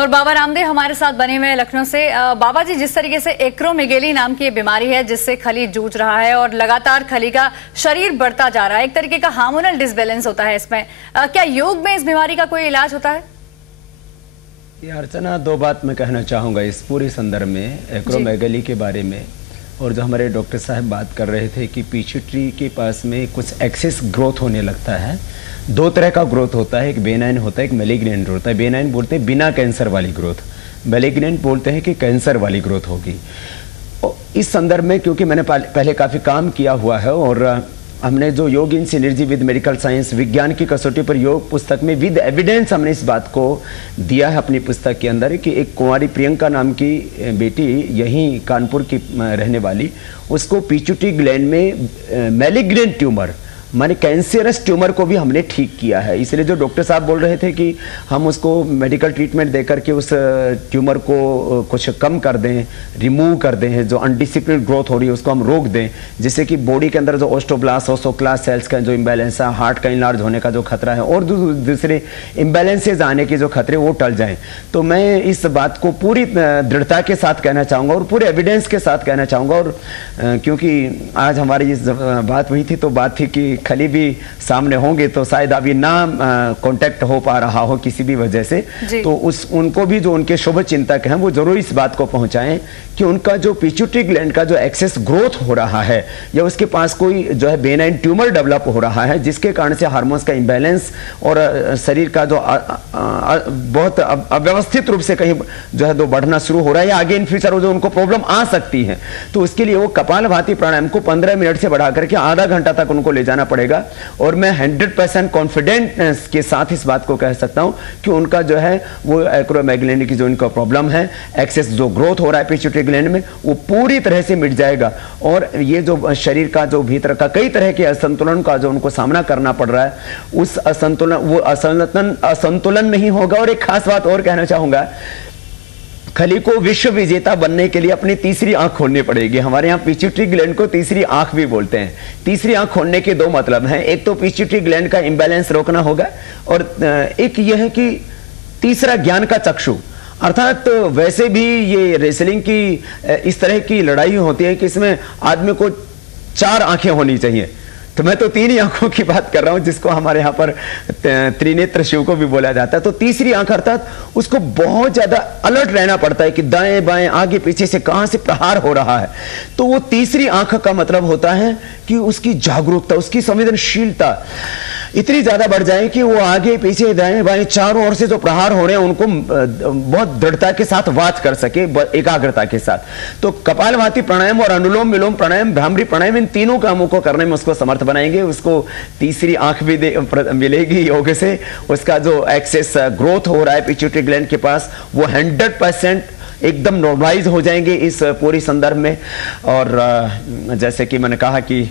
और बाबा रामदेव हमारे साथ बने हुए हैं लखनऊ से। बाबा जी, जिस तरीके से एक्रोमेगेली नाम की ये बीमारी है जिससे खली जूझ रहा है और लगातार खली का शरीर बढ़ता जा रहा है, एक तरीके का हार्मोनल डिसबैलेंस होता है इसमें, क्या योग में इस बीमारी का कोई इलाज होता है? ये अर्चना, दो बात मैं कहना चाहूँगा इस पूरे संदर्भ में एक्रोमेगेली के बारे में। और जो हमारे डॉक्टर साहब बात कर रहे थे कि पिट्यूटरी के पास में कुछ एक्सेस ग्रोथ होने लगता है। दो तरह का ग्रोथ होता है, एक बेनाइन होता है, एक मैलिग्नेंट होता है। बेनाइन बोलते हैं बिना कैंसर वाली ग्रोथ, मैलिग्नेंट बोलते हैं कि कैंसर वाली ग्रोथ होगी। इस संदर्भ में क्योंकि मैंने पहले काफ़ी काम किया हुआ है और हमने जो योग इन सिनर्जी विद मेडिकल साइंस, विज्ञान की कसौटी पर योग पुस्तक में विद एविडेंस हमने इस बात को दिया है अपनी पुस्तक के अंदर कि एक कुंवारी प्रियंका नाम की बेटी, यहीं कानपुर की रहने वाली, उसको पिट्यूटरी ग्लैंड में मैलिग्नेंट ट्यूमर माने कैंसरस ट्यूमर को भी हमने ठीक किया है। इसलिए जो डॉक्टर साहब बोल रहे थे कि हम उसको मेडिकल ट्रीटमेंट दे करके उस ट्यूमर को कुछ कम कर दें, रिमूव कर दें, जो अनडिसिप्लिन ग्रोथ हो रही है उसको हम रोक दें, जिससे कि बॉडी के अंदर जो ओस्टोब्लास्ट, ओस्टोक्लास्ट सेल्स का जो इम्बैलेंस है, हार्ट का इनलार्ज होने का जो खतरा है और दूसरे इम्बैलेंसेज आने के जो खतरे वो टल जाएं। तो मैं इस बात को पूरी दृढ़ता के साथ कहना चाहूँगा और पूरे एविडेंस के साथ कहना चाहूँगा। और क्योंकि आज हमारी इस बात हुई थी तो बात थी कि खली भी सामने होंगे तो शायद अभी ना कांटेक्ट हो पा रहा हो किसी भी वजह से, तो उनको भी जो उनके शुभ चिंतक हैं वो जरूर इस बात को पहुंचाएं कि उनका जो पिट्यूटरी ग्लैंड का जो एक्सेस ग्रोथ हो रहा है या उसके पास कोई जो है बेनाइन ट्यूमर डेवलप हो रहा है जिसके कारण से हार्मोन्स का इंबैलेंस और शरीर का जो बहुत अव्यवस्थित रूप से कहीं जो है बढ़ना शुरू हो रहा है या आगे इन फ्यूचर जो उनको प्रॉब्लम आ सकती है, तो उसके लिए वो कपालभाति प्राणायाम को 15 मिनट से बढ़ा करके आधा घंटा तक उनको ले जाना पड़ेगा। और मैं 100% कॉन्फिडेंस के साथ इस बात को कह सकता हूं कि उनका जो है वो एक्रोमेगेली की जो इनका प्रॉब्लम है, एक्सेस जो ग्रोथ हो रहा है पिट्यूटरी ग्लैंड में, वो पूरी तरह से मिट जाएगा। और ये जो शरीर का जो भीतर का कई तरह के असंतुलन का जो उनको सामना करना पड़ रहा है, उस असंतुलन नहीं होगा। और एक खास बात और कहना चाहूंगा, खली को विश्व विजेता बनने के लिए अपनी तीसरी आंख खोलनी पड़ेगी। हमारे यहाँ पिट्यूटरी ग्लैंड को तीसरी आंख भी बोलते हैं। तीसरी आंख खोलने के दो मतलब हैं, एक तो पिट्यूटरी ग्लैंड का इंबैलेंस रोकना होगा और एक यह है कि तीसरा ज्ञान का चक्षु, अर्थात वैसे भी ये रेसलिंग की इस तरह की लड़ाई होती है कि इसमें आदमी को 4 आंखें होनी चाहिए, तो मैं तो 3 ही आंखों की बात कर रहा हूं जिसको हमारे यहाँ पर त्रिनेत्र शिव को भी बोला जाता है। तो तीसरी आंख अर्थात उसको बहुत ज्यादा अलर्ट रहना पड़ता है कि दाएं बाएं आगे पीछे से कहां से प्रहार हो रहा है। तो वो तीसरी आंख का मतलब होता है कि उसकी जागरूकता, उसकी संवेदनशीलता इतनी ज्यादा बढ़ जाए कि वो आगे पीछे दाएं बाएं चारों ओर से जो प्रहार हो रहे हैं उनको बहुत दृढ़ता के साथ वाच कर सके, एकाग्रता के साथ। तो कपालभाति प्राणायाम और अनुलोम विलोम प्राणायाम, भ्रामरी प्राणायाम, इन तीनों कामों को करने में उसको समर्थ बनाएंगे। उसको तीसरी आंख भी मिलेगी योग से। उसका जो एक्सेस ग्रोथ हो रहा है पिट्यूटरी ग्लैंड के पास, वो 100% एकदम नॉर्मलाइज हो जाएंगे इस पूरी संदर्भ में। और जैसे कि मैंने कहा कि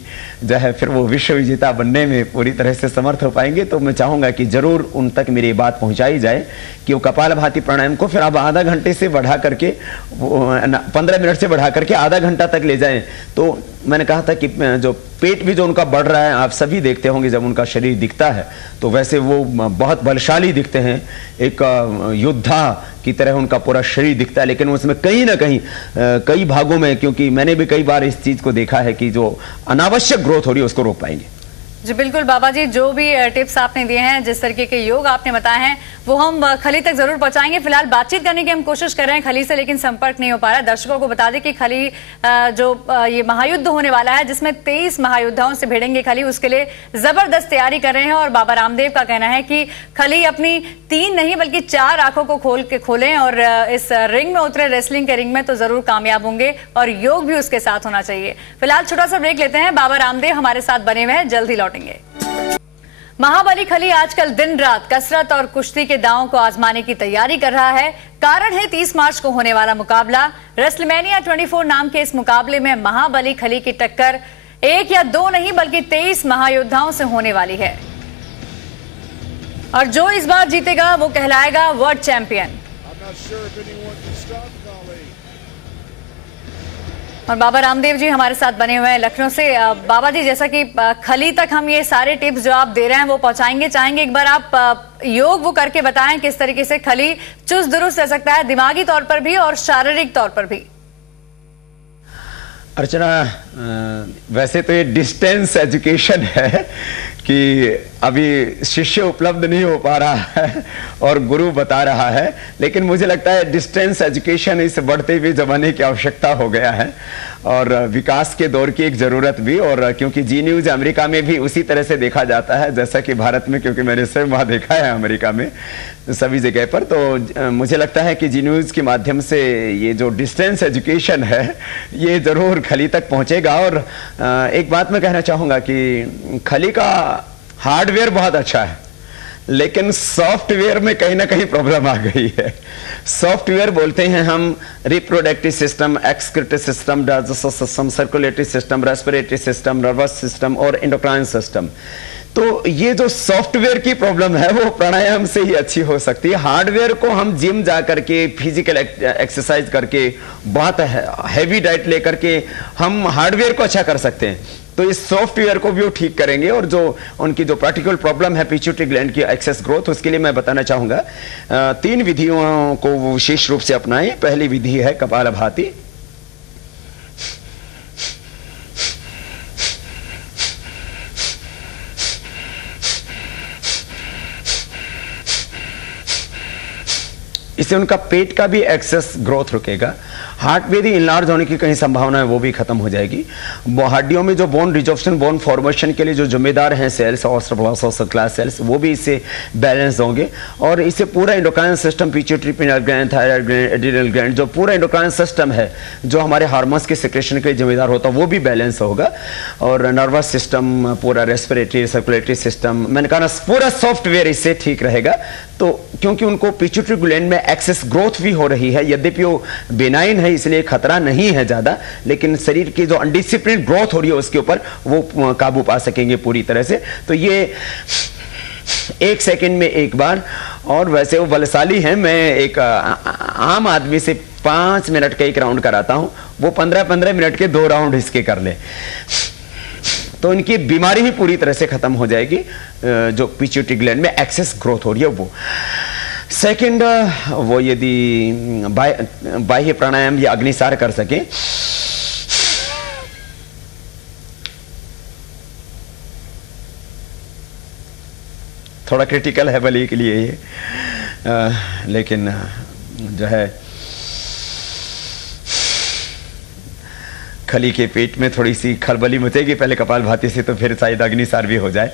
जो है फिर वो विश्व विजेता बनने में पूरी तरह से समर्थ हो पाएंगे। तो मैं चाहूंगा कि जरूर उन तक मेरी बात पहुंचाई जाए कि वो कपालभाति प्राणायाम को फिर आप आधा घंटे से बढ़ा करके 15 मिनट से बढ़ा करके आधा घंटा तक ले जाएं। तो मैंने कहा था कि जो पेट भी जो उनका बढ़ रहा है, आप सभी देखते होंगे जब उनका शरीर दिखता है तो वैसे वो बहुत बलशाली दिखते हैं, एक योद्धा की तरह उनका पूरा शरीर दिखता है, लेकिन उसमें कहीं ना कहीं कई भागों में, क्योंकि मैंने भी कई बार इस चीज को देखा है कि जो अनावश्यक ग्रोथ हो रही है उसको रोक पाएंगे। जी बिल्कुल बाबा जी, जो भी टिप्स आपने दिए हैं, जिस तरीके के योग आपने बताए हैं, वो हम खली तक जरूर पहुंचाएंगे। फिलहाल बातचीत करने की हम कोशिश कर रहे हैं खली से, लेकिन संपर्क नहीं हो पा रहा है। दर्शकों को बता दें कि खली ये महायुद्ध होने वाला है जिसमें 23 महायुद्धाओं से भिड़ेंगे खली, उसके लिए जबरदस्त तैयारी कर रहे हैं। और बाबा रामदेव का कहना है कि खली अपनी 3 नहीं बल्कि 4 आंखों को खोलें और इस रिंग में उतरे, रेसलिंग के रिंग में तो जरूर कामयाब होंगे और योग भी उसके साथ होना चाहिए। फिलहाल छोटा सा ब्रेक लेते हैं। बाबा रामदेव हमारे साथ बने हुए हैं, जल्द ही लौटेंगे। महाबली खली आजकल दिन रात कसरत और कुश्ती के दांवों को आजमाने की तैयारी कर रहा है। कारण है 30 मार्च को होने वाला मुकाबला। रेसलमेनिया 24 नाम के इस मुकाबले में महाबली खली की टक्कर 1 या 2 नहीं बल्कि 23 महायोद्धाओं से होने वाली है और जो इस बार जीतेगा वो कहलाएगा वर्ल्ड चैंपियन। और बाबा रामदेव जी हमारे साथ बने हुए हैं लखनऊ से। बाबा जी, जैसा कि खली तक हम ये सारे टिप्स जो आप दे रहे हैं वो पहुंचाएंगे, चाहेंगे एक बार आप योग वो करके बताएं किस तरीके से खली चुस्त दुरुस्त रह सकता है, दिमागी तौर पर भी और शारीरिक तौर पर भी। अर्चना, वैसे तो ये डिस्टेंस एजुकेशन है कि अभी शिष्य उपलब्ध नहीं हो पा रहा है और गुरु बता रहा है, लेकिन मुझे लगता है डिस्टेंस एजुकेशन इस बढ़ते हुए जमाने की आवश्यकता हो गया है और विकास के दौर की एक जरूरत भी। और क्योंकि जी न्यूज अमेरिका में भी उसी तरह से देखा जाता है जैसा कि भारत में, क्योंकि मैंने स्वयं वहां देखा है अमेरिका में सभी जगह पर, तो मुझे लगता है कि जी न्यूज के माध्यम से ये जो डिस्टेंस एजुकेशन है ये जरूर खली तक पहुंचेगा। और एक बात मैं कहना चाहूंगा कि खली का हार्डवेयर बहुत अच्छा है, लेकिन सॉफ्टवेयर में कहीं ना कहीं प्रॉब्लम आ गई है। सॉफ्टवेयर बोलते हैं हम reproductive system, excretive system, digestive system, circulatory system, respiratory system, nervous system और एंडोक्राइन सिस्टम। तो ये जो सॉफ्टवेयर की प्रॉब्लम है वो प्राणायाम से ही अच्छी हो सकती है। हार्डवेयर को हम जिम जा करके फिजिकल एक्सरसाइज करके बहुत हैवी डाइट लेकर के हम हार्डवेयर को अच्छा कर सकते हैं, तो इस सॉफ्टवेयर को भी वो ठीक करेंगे। और जो उनकी जो प्रैक्टिकल प्रॉब्लम है पिट्यूटरी ग्लैंड की एक्सेस ग्रोथ, उसके लिए मैं बताना चाहूंगा 3 विधियों को वो विशेष रूप से अपनाएं। पहली विधि है कपालभाति। इससे उनका पेट का भी एक्सेस ग्रोथ रुकेगा, हार्ट में भी इनलार्ज होने की कहीं संभावना है वो भी खत्म हो जाएगी। हड्डियों में जो बोन रिजॉर्प्शन, बोन फॉर्मेशन के लिए जो जिम्मेदार हैं सेल्स, ऑस्ट्रोब्लास्ट सेल्स, वो भी इससे बैलेंस होंगे। और इससे पूरा endocrine system, pituitary, pineal gland, thyroid gland, adrenal gland, जो पूरा एंडोक्राइन सिस्टम है जो हमारे हार्मोन्स के सिक्रेशन के लिए जिम्मेदार होता है, वो भी बैलेंस होगा। और नर्वस सिस्टम, पूरा रेस्पिरेटरी, सर्कुलेटरी सिस्टम, मैंने कहा ना पूरा सॉफ्टवेयर इससे ठीक रहेगा। तो क्योंकि उनको पिट्यूटरी ग्लैंड में एक्सेस ग्रोथ भी हो रही है, यद्यपि वो बेनाइन है इसलिए खतरा नहीं है ज्यादा, लेकिन शरीर की जो अनडिसिप्लिन ग्रोथ हो रही है उसके ऊपर वो काबू पा सकेंगे पूरी तरह से। तो ये 1 सेकंड में एक बार, और वैसे वो बलशाली हैं। मैं एक आम आदमी से 5 मिनट का एक राउंड कराता हूं, वो 15-15 मिनट के 2 राउंड इसके कर ले, तो इनकी बीमारी ही पूरी तरह से खत्म हो जाएगी, जो पिट्यूटरी ग्लैंड में एक्सेस ग्रोथ हो रही है वो। सेकंड, वो यदि बाह्य प्राणायाम या अग्निसार कर सके, थोड़ा क्रिटिकल है बलि के लिए ये, लेकिन जो है खली के पेट में थोड़ी सी खलबली मचेगी पहले कपालभाति से, तो फिर शायद अग्निसार भी हो जाए।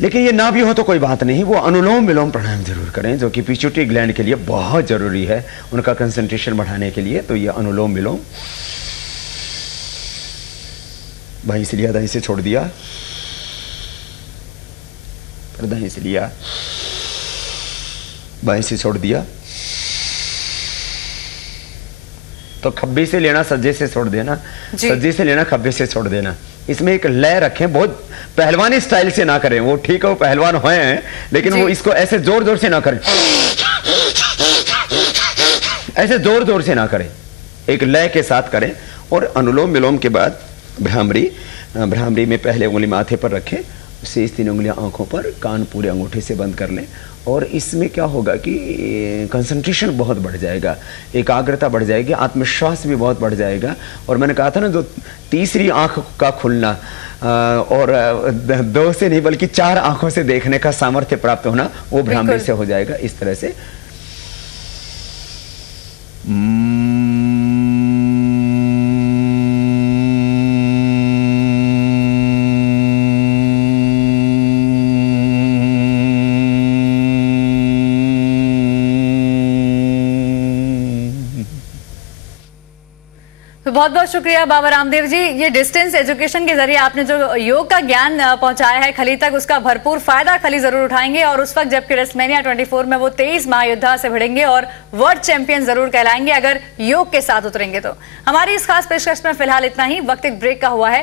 लेकिन ये ना भी हो तो कोई बात नहीं, वो अनुलोम विलोम प्राणायाम जरूर करें, जो कि पिट्यूटरी ग्लैंड के लिए बहुत जरूरी है उनका कंसंट्रेशन बढ़ाने के लिए। तो ये अनुलोम विलोम, बाहीं से लिया, दाहीं से छोड़ दिया, फिर दाहीं से लिया, बाहीं से छोड़ दिया, तो खब्बे से लेना, सज्जे से छोड़ देना, सज्जे से लेना, खब्बे से छोड़ देना। इसमें एक लय रखें, बहुत पहलवानी स्टाइल से ना करें, वो ठीक है वो पहलवान हुए हैं, लेकिन वो इसको ऐसे जोर जोर से ना करें, ऐसे जोर जोर से ना करें, एक लय के साथ करें। और अनुलोम विलोम के बाद भ्रामरी, भ्रामरी में पहले उंगली माथे पर रखें, शेष 3 उंगलियां आंखों पर, कान पूरे अंगूठे से बंद कर लें। और इसमें क्या होगा कि कंसंट्रेशन बहुत बढ़ जाएगा, एकाग्रता बढ़ जाएगी, आत्मविश्वास भी बहुत बढ़ जाएगा। और मैंने कहा था ना, जो तीसरी आंख का खुलना और 2 से नहीं बल्कि 4 आंखों से देखने का सामर्थ्य प्राप्त होना, वो भ्रामरी से हो जाएगा। इस तरह से तो बहुत बहुत शुक्रिया बाबा रामदेव जी। ये डिस्टेंस एजुकेशन के जरिए आपने जो योग का ज्ञान पहुंचाया है खली तक, उसका भरपूर फायदा खली जरूर उठाएंगे। और उस वक्त जबकि रेसलमेनिया 24 में वो 23 महायोद्धा से भिड़ेंगे और वर्ल्ड चैंपियन जरूर कहलाएंगे अगर योग के साथ उतरेंगे तो। हमारी इस खास पेशकश में फिलहाल इतना ही, वक्त एक ब्रेक का हुआ है।